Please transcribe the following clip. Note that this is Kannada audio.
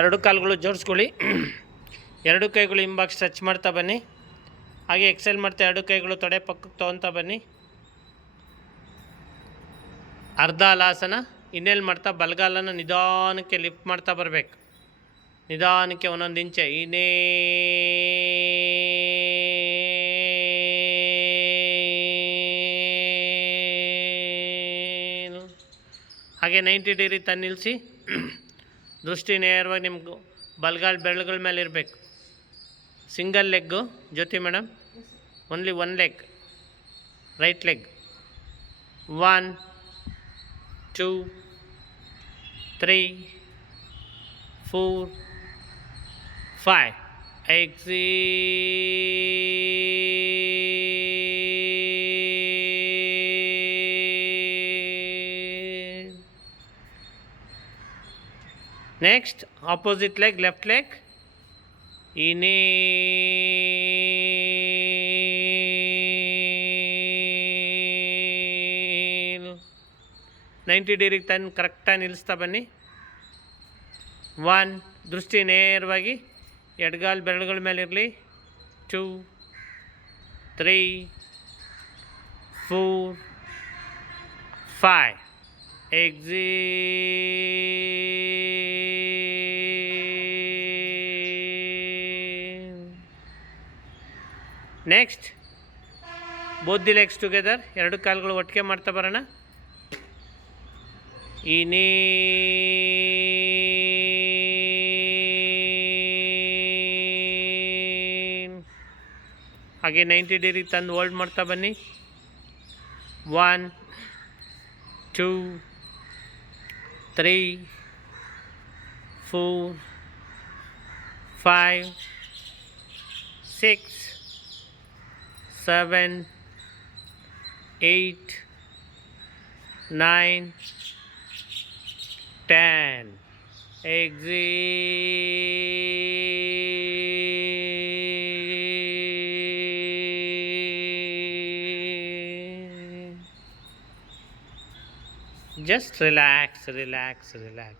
ಎರಡು ಕಾಲುಗಳು ಜೋಡಿಸ್ಕೊಳ್ಳಿ. ಎರಡು ಕೈಗಳು ಹಿಂಭಾಗ ಸ್ಟ್ರೆಚ್ ಮಾಡ್ತಾ ಬನ್ನಿ. ಹಾಗೆ ಎಕ್ಸೆಲ್ ಮಾಡ್ತಾ ಎರಡು ಕೈಗಳು ತೊಡೆ ಪಕ್ಕಕ್ಕೆ ತೊಗೊತಾ ಬನ್ನಿ. ಅರ್ಧ ಹಲಾಸನ. ಇನ್ನೆಲ್ಲಿ ಮಾಡ್ತಾ ಬಲಗಾಲನ್ನು ನಿಧಾನಕ್ಕೆ ಲಿಫ್ಟ್ ಮಾಡ್ತಾ ಬರಬೇಕು. ನಿಧಾನಕ್ಕೆ ಒಂದೊಂದು ಇಂಚೆ. ಇನ್ನೇ ಹಾಗೆ 90 ಡಿಗ್ರಿ ತಂದು ನಿಲ್ಲಿಸಿ. ದೃಷ್ಟಿ ನೇರವಾಗಿ ನಿಮ್ಗೆ ಬಲಗಾಲು ಬೆರಳುಗಳ ಮೇಲೆ ಇರಬೇಕು. Single leg Jyoti madam, only one leg, right leg. 1 2 3 4 5. Next, opposite leg, left leg. Inhale. 90 ಡಿಗ್ರಿಗೆ ತಂದು ಕರೆಕ್ಟಾಗಿ ನಿಲ್ಲಿಸ್ತಾ ಬನ್ನಿ. 1, ದೃಷ್ಟಿ ನೇರವಾಗಿ ಎಡಗಾಲು ಬೆರಳುಗಳ ಮೇಲೆ ಇರಲಿ. 2 3 4 5. Next, both the legs together. ಎರಡು ಕಾಲುಗಳು ಒಟ್ಟಿಗೆ ಮಾಡ್ತಾ ಬರೋಣ. ಹಾಗೆ 90 ಡಿಗ್ರಿ ತಂದು ಹೋಲ್ಡ್ ಮಾಡ್ತಾ ಬನ್ನಿ. 1 2 3 4 5 6 7 8 9 10. Just relax, relax, relax.